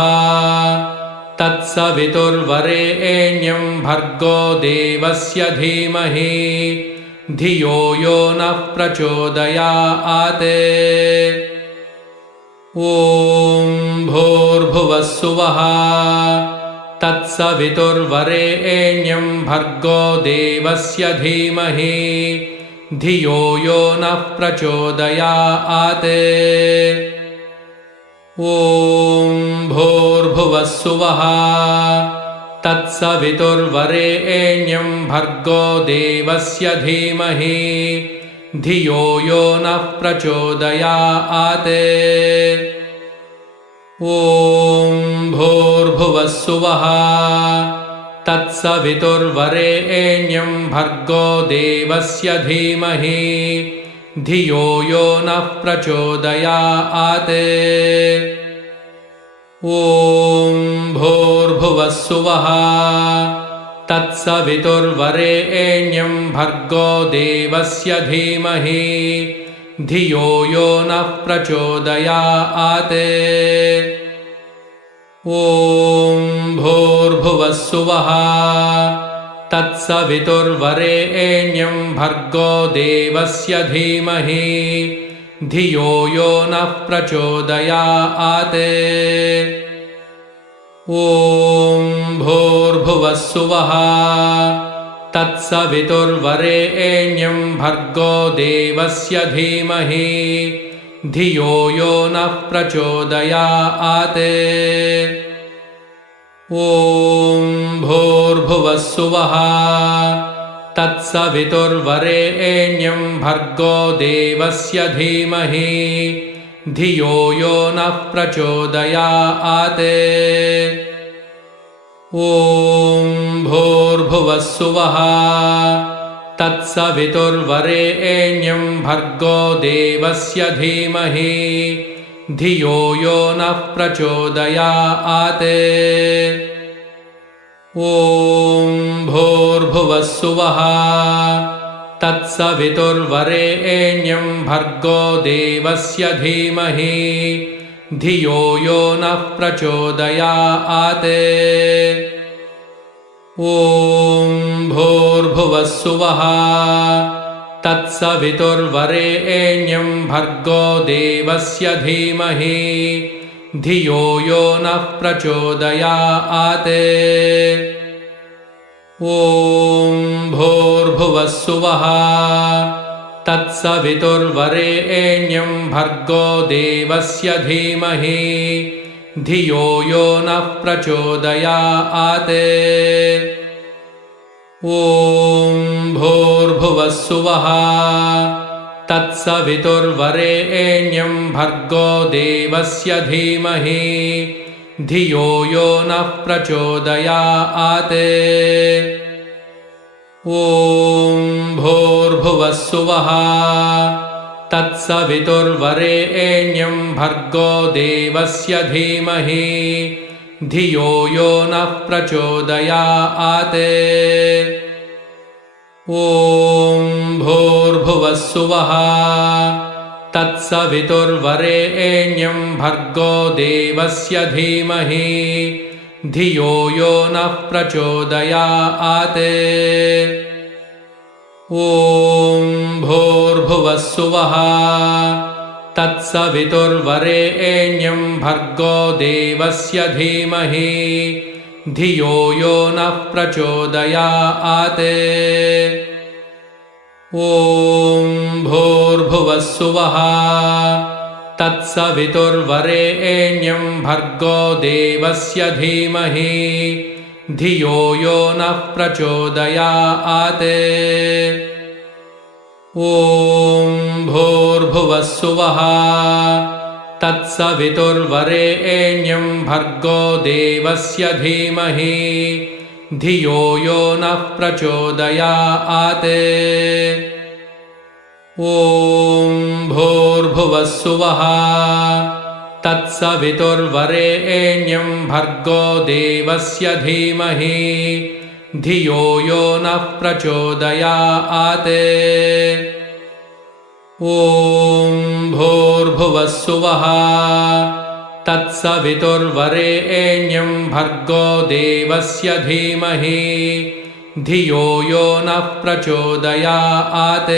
तत्सवितुर्वरेण्यं भर्गो देवस्य धीमहि धियो यो नः प्रचोदयात्। ॐ भूर्भुवः सुवः तत्सवितुर्वरेण्यं भर्गो देवस्य धीमहि धियो यो नः प्रचोदयात्। ॐ भूर्भुवः सुवः तत्सवितुर्वरेण्यं भर्गो देवस्य धीमहि धियो यो नः प्रचोदयात्। ॐ भूर्भुवः सुवः तत्सवितुर्वरेण्यं भर्गो देवस्य धीमहि धियो यो नः प्रचोदयात्। ॐ भूर्भुवः सुवः तत्सवितुर्वरेण्यं भर्गो देवस्य धीमहि धियो यो नः प्रचोदयात्। ॐ भूर्भुवः सुवः तत्सवितुर्वरेण्यं भर्गो देवस्य धीमहि धियो यो नः प्रचोदयात्। ॐ भूर्भुवः सुवः तत्सवितुर्वरेण्यं भर्गो देवस्य धीमहि धियो यो नः प्रचोदयात्। ॐ भूर्भुवः सुवः तत्सवितुर्वरेण्यं भर्गो देवस्य धीमहि धियो यो नः प्रचोदयात्। ॐ भूर्भुवः सुवः तत्सवितुर्वरेण्यं भर्गो देवस्य धीमहि धियो यो नः प्रचोदयात्। ॐ भूर्भुवः सुवः तत्सवितुर्वरेण्यं भर्गो देवस्य धीमहि धियो यो नः प्रचोदयात्। ॐ भूर्भुवः सुवः तत्सवितुर्वरेण्यं भर्गो देवस्य धीमहि धियो यो नः प्रचोदयात्। ॐ भूर्भुवः सुवः तत्सवितुर्वरेण्यं भर्गो देवस्य धीमहि धियो यो नः प्रचोदयात्। ॐ भूर्भुवः सुवः तत्सवितुर्वरेण्यं भर्गो देवस्य धीमहि धियो यो नः प्रचोदयात्। ॐ भूर्भुवः सुवः तत्सवितुर्वरेण्यं भर्गो देवस्य धीमहि धियो यो नः प्रचोदयात्। ॐ भूर्भुवः सुवः तत्सवितुर्वरेण्यं भर्गो देवस्य धीमहि धियो यो नः प्रचोदयात्। ॐ भूर्भुवः सुवः तत्सवितुर्वरेण्यं भर्गो देवस्य धीमहि धियो यो नः प्रचोदयात्। ॐ भूर्भुवः सुवः तत्सवितुर्वरेण्यं भर्गो देवस्य धीमहि धियो यो नः प्रचोदयात्। ॐ भूर्भुवः सुवः तत्सवितुर्वरेण्यं भर्गो देवस्य धीमहि धियो यो नः प्रचोदयात्। ॐ भूर्भुवः सुवः तत्सवितुर्वरेण्यं भर्गो देवस्य धीमहि धियो यो नः प्रचोदयात्। ॐ भूर्भुवः सुवः तत्सवितुर्वरेण्यं भर्गो देवस्य धीमहि धियो यो नः प्रचोदयात्।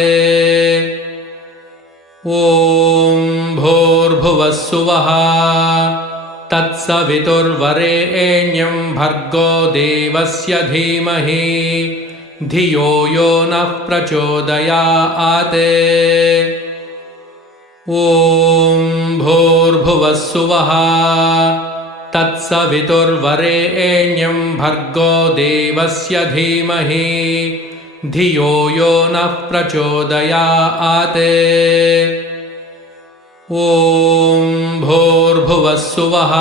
ॐ भूर्भुवः सुवः तत्सवितुर्वरेण्यं भर्गो देवस्य धीमहि धियो यो नः प्रचोदयात्। ॐ भूर्भुवः सुवः तत्सवितुर्वरेण्यं भर्गो देवस्य धीमहि धियो यो नः प्रचोदयात्। ॐ भूर्भुवः सुवः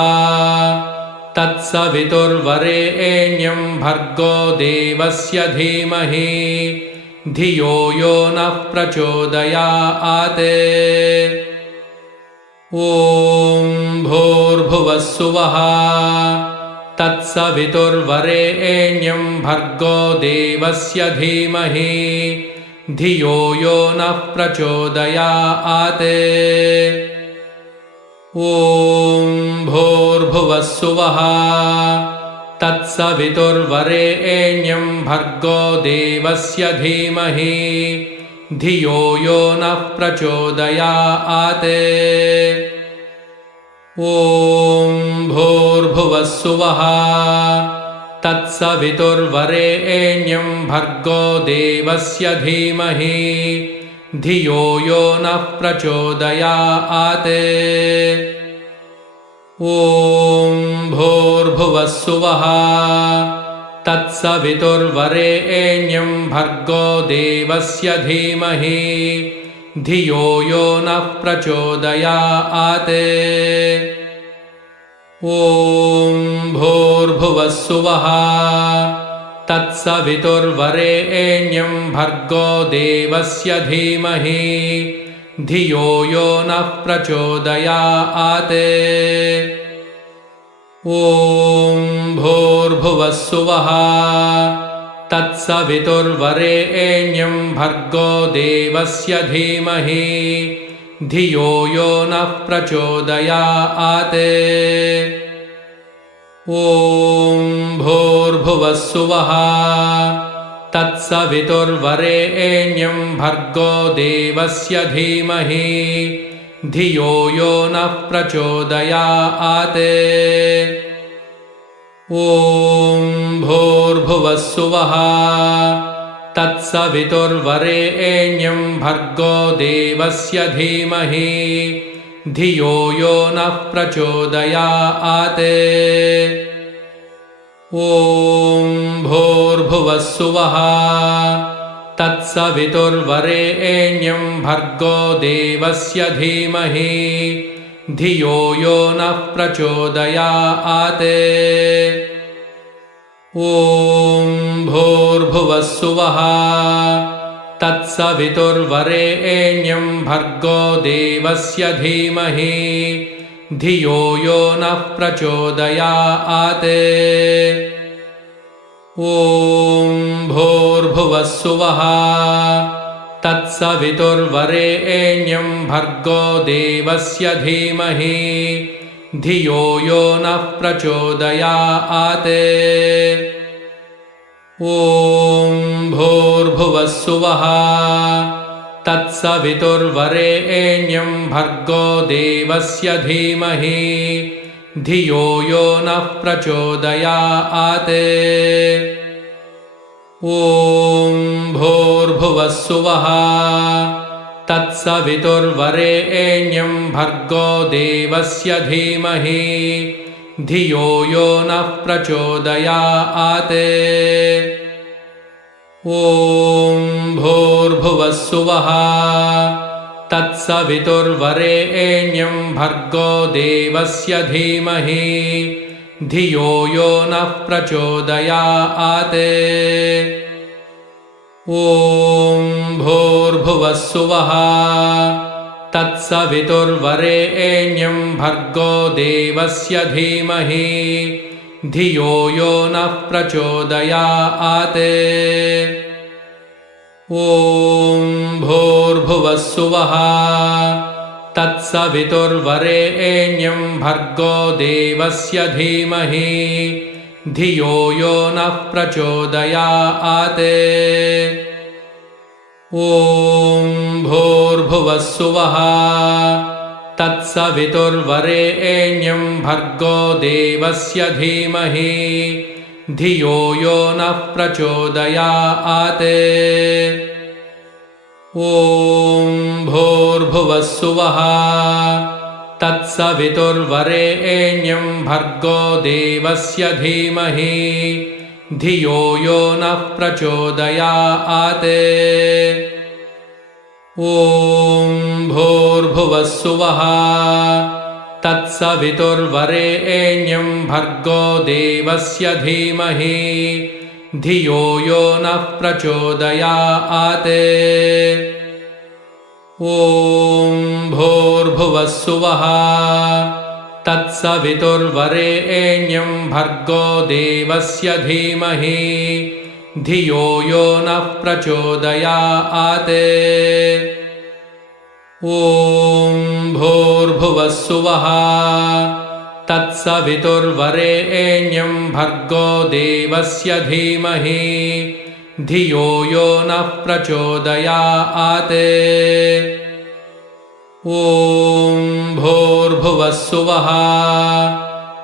तत्सवितुर्वरेण्यं भर्गो देवस्य धीमहि धियो यो नः प्रचोदयात्। ॐ भूर्भुवः सुवः तत्सवितुर्वरेण्यं भर्गो देवस्य धीमहि धियो यो नः प्रचोदयात्। ॐ भूर्भुवः सुवः तत्सवितुर्वरेण्यं भर्गो देवस्य धीमहि धियो यो नः प्रचोदयात्। ॐ भूर्भुवः सुवः तत्सवितुर्वरेण्यं भर्गो देवस्य धीमहि धियो यो नः प्रचोदयात्। ॐ भूर्भुवः सुवः तत्सवितुर्वरेण्यं भर्गो देवस्य धीमहि धियो यो नः प्रचोदयात्। ॐ भूर्भुवः सुवः तत्सवितुर्वरेण्यं भर्गो देवस्य धीमहि धियो यो नः प्रचोदयात्। ॐ भूर्भुवः सुवः तत्सवितुर्वरेण्यं भर्गो देवस्य धीमहि धियो यो नः प्रचोदयात्। ॐ भूर्भुवः सुवः तत्सवितुर्वरेण्यं भर्गो देवस्य धीमहि धियो यो नः प्रचोदयात्। ॐ भूर्भुवः सुवः तत्सवितुर्वरेण्यं भर्गो देवस्य धीमहि धियो यो नः प्रचोदयात्। ॐ भूर्भुवः सुवः तत्सवितुर्वरेण्यं भर्गो देवस्य धीमहि धियो यो नः प्रचोदयात्। ॐ भूर्भुवः सुवः तत्सवितुर्वरेण्यं भर्गो देवस्य धीमहि धियो यो नः प्रचोदयात्। ॐ भूर्भुवः सुवः तत्सवितुर्वरेण्यं भर्गो देवस्य धीमहि धियो यो नः प्रचोदयात्। ॐ भूर्भुवः सुवः तत्सवितुर्वरेण्यं भर्गो देवस्य धीमहि धियो यो नः प्रचोदयात्। ॐ भूर्भुवः सुवः तत्सवितुर्वरेण्यं भर्गो देवस्य धीमहि धियो यो नः प्रचोदयात्। ॐ भूर्भुवः सुवः तत्सवितुर्वरेण्यं भर्गो देवस्य धीमहि धियो यो नः प्रचोदयात्। ॐ भूर्भुवः सुवः तत्सवितुर्वरेण्यं भर्गो देवस्य धीमहि धियो यो नः प्रचोदयात्। ॐ भूर्भुवः सुवः तत्सवितुर्वरेण्यं भर्गो देवस्य धीमहि धियो यो नः प्रचोदयात्। ॐ भूर्भुवः सुवः तत्सवितुर्वरेण्यं भर्गो देवस्य धीमहि धियो यो नः प्रचोदयात्। ॐ भूर्भुवः सुवः तत्सवितुर्वरेण्यं भर्गो देवस्य धीमहि धियो यो नः प्रचोदयात्। ॐ भूर्भुवः सुवः तत्सवितुर्वरेण्यं भर्गो देवस्य धीमहि धियो यो नः प्रचोदयात्। ॐ भूर्भुवः सुवः तत्सवितुर्वरेण्यं भर्गो देवस्य धीमहि धियो यो नः प्रचोदयात्। ॐ भूर्भुवः सुवः तत्सवितुर्वरेण्यं भर्गो देवस्य धीमहि धियो यो नः प्रचोदयात्। ॐ भूर्भुवः सुवः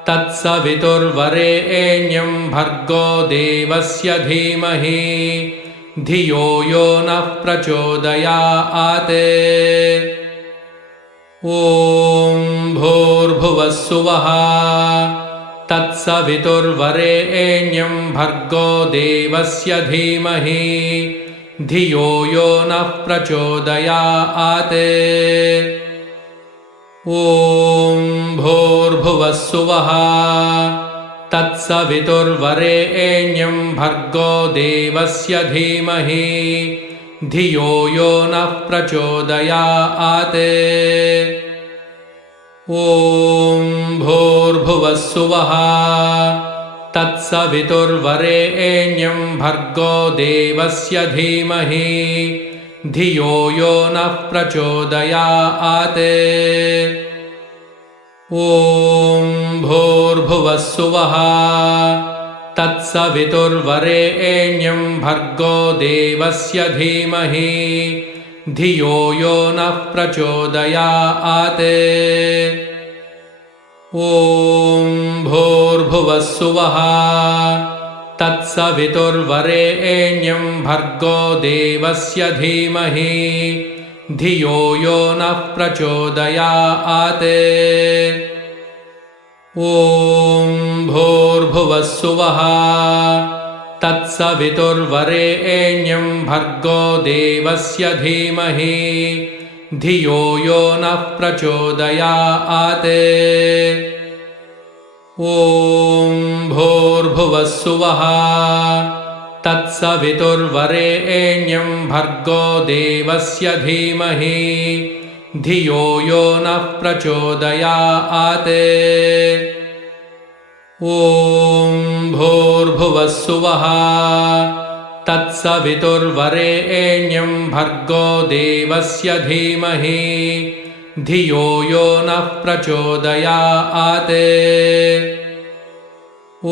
तत्सवितुर्वरेण्यं भर्गो देवस्य धीमहि धियो यो नः प्रचोदयात्। ॐ भूर्भुवः सुवः तत्सवितुर्वरेण्यं भर्गो देवस्य धीमहि धियो यो नः प्रचोदयात्। ॐ भूर्भुवः सुवः तत्सवितुर्वरेण्यं भर्गो देवस्य धीमहि धियो यो नः प्रचोदयात्। ॐ भूर्भुवः सुवः तत्सवितुर्वरेण्यं भर्गो देवस्य धीमहि धियो यो नः प्रचोदयात्। ॐ भूर्भुवः सुवः तत्सवितुर्वरेण्यं भर्गो देवस्य धीमहि धियो यो नः प्रचोदयात्। ॐ भूर्भुवः सुवः तत्सवितुर्वरेण्यं भर्गो देवस्य धीमहि धियो यो नः प्रचोदयात्। ॐ भूर्भुवः सुवः तत्सवितुर्वरेण्यं भर्गो देवस्य धीमहि धियो यो नः प्रचोदयात्। ॐ भूर्भुवः सुवः तत्सवितुर्वरेण्यं भर्गो देवस्य धीमहि धियो यो नः प्रचोदयात्। ॐ भूर्भुवः सुवः तत्सवितुर्वरेण्यं भर्गो देवस्य धीमहि धियो यो नः प्रचोदयात्। ॐ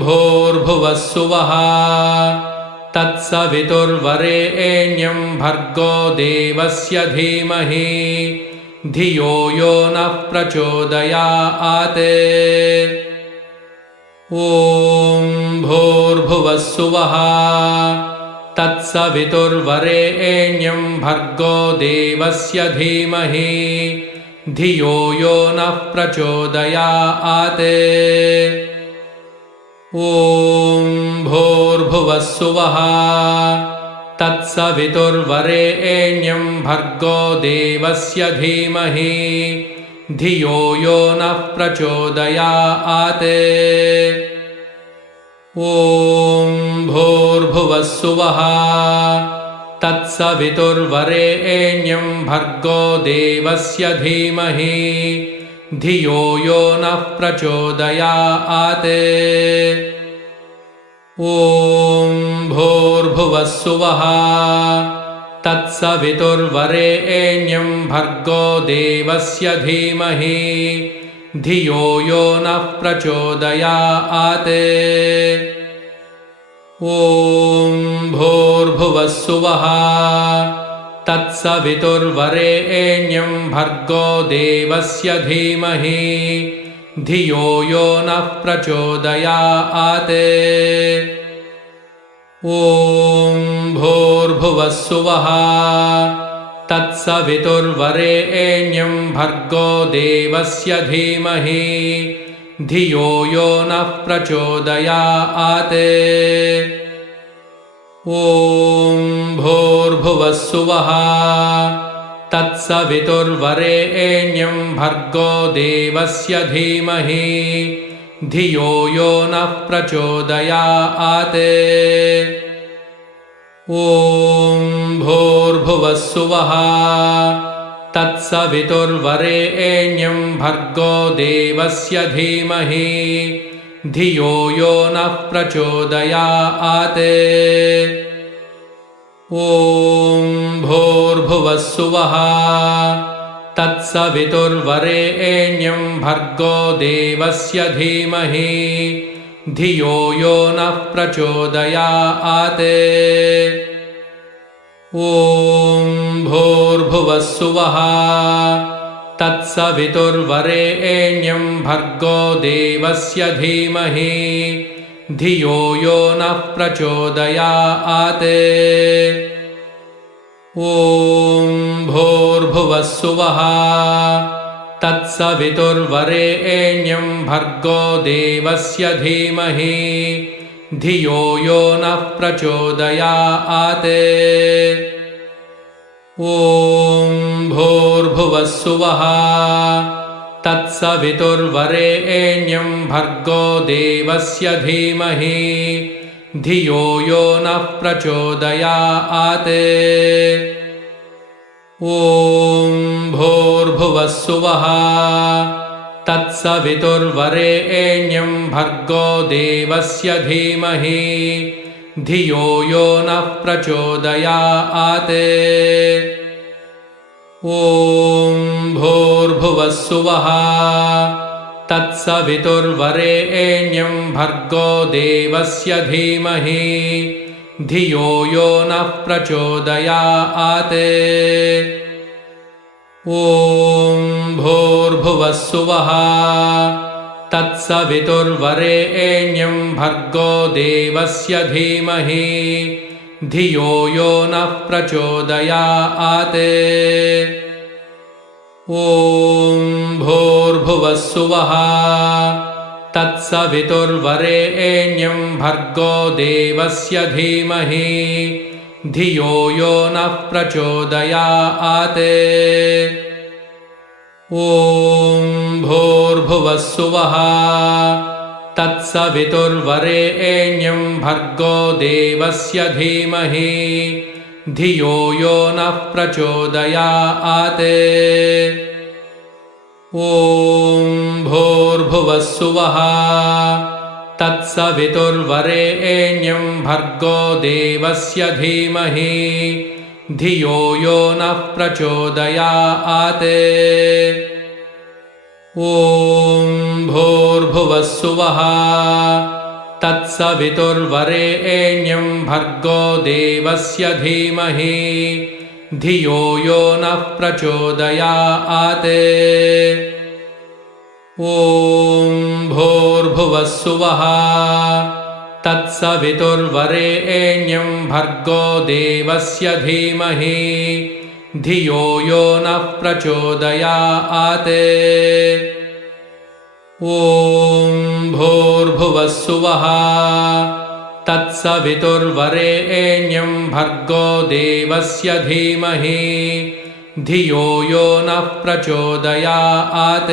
भूर्भुवः सुवः तत्सवितुर्वरेण्यं भर्गो देवस्य धीमहि धियो यो नः प्रचोदयात्। ॐ भूर्भुवः सुवः तत्सवितुर्वरेण्यं भर्गो देवस्य धीमहि धियो यो नः प्रचोदयात्। ॐ भूर्भुवः सुवः तत्सवितुर्वरेण्यं भर्गो देवस्य धीमहि धियो यो नः प्रचोदयात्। ॐ भूर्भुवः सुवः तत्सवितुर्वरेण्यं भर्गो देवस्य धीमहि धियो यो नः प्रचोदयात्। ॐ भूर्भुवः सुवः तत्सवितुर्वरेण्यं भर्गो देवस्य धीमहि धियो यो नः प्रचोदयात्। ॐ भूर्भुवः सुवः तत्सवितुर्वरेण्यं भर्गो देवस्य धीमहि धियो यो नः प्रचोदयात्। ॐ भूर्भुवः सुवः तत्सवितुर्वरेण्यं भर्गो देवस्य धीमहि धियो यो नः प्रचोदयात्। ॐ भूर्भुवः सुवः तत्सवितुर्वरेण्यं भर्गो देवस्य धीमहि धियो यो नः प्रचोदयात्। ॐ भूर्भुवः सुवः तत्सवितुर्वरेण्यं भर्गो देवस्य धीमहि धियो यो नः प्रचोदयात्। ॐ भूर्भुवः सुवः तत्सवितुर्वरेण्यं भर्गो देवस्य धीमहि धियो यो नः प्रचोदयात्। ॐ भूर्भुवः सुवः तत्सवितुर्वरेण्यं भर्गो देवस्य धीमहि धियो यो नः प्रचोदयात्। ॐ भूर्भुवः सुवः तत्सवितुर्वरेण्यं भर्गो देवस्य धीमहि धियो यो नः प्रचोदयात्। ॐ भूर्भुवः सुवः तत्सवितुर्वरेण्यं भर्गो देवस्य धीमहि धियो यो नः प्रचोदयात्। ॐ भूर्भुवः सुवः तत्सवितुर्वरेण्यं भर्गो देवस्य धीमहि धियो यो नः प्रचोदयात्। ॐ भूर्भुवः सुवः तत्सवितुर्वरेण्यं भर्गो देवस्य धीमहि धियो यो नः प्रचोदयात्। ॐ भूर्भुवः सुवः तत्सवितुर्वरेण्यं भर्गो देवस्य धीमहि धियो यो नः प्रचोदयात्। ॐ भूर्भुवः सुवः तत्सवितुर्वरेण्यं भर्गो देवस्य धीमहि धियो यो नः प्रचोदयात् ॐ भूर्भुवः सुवः तत्सवितुर्वरेण्यं भर्गो देवस्य धीमहि धियो यो नः प्रचोदयात् ॐ भूर्भुवः सुवः तत्सवितुर्वरेण्यं भर्गो देवस्य धीमहि धियो यो नः प्रचोदयात् ॐ भूर्भुवः सुवः तत्सवितुर्वरेण्यं भर्गो देवस्य धीमहि धियो यो नः प्रचोदयात् ॐ भूर्भुवः सुवः तत्सवितुर्वरेण्यं भर्गो देवस्य धीमहि धियो यो नः प्रचोदयात् ॐ भूर्भुवः सुवः तत्सवितुर्वरेण्यं भर्गो देवस्य धीमहि धियो यो नः प्रचोदयात्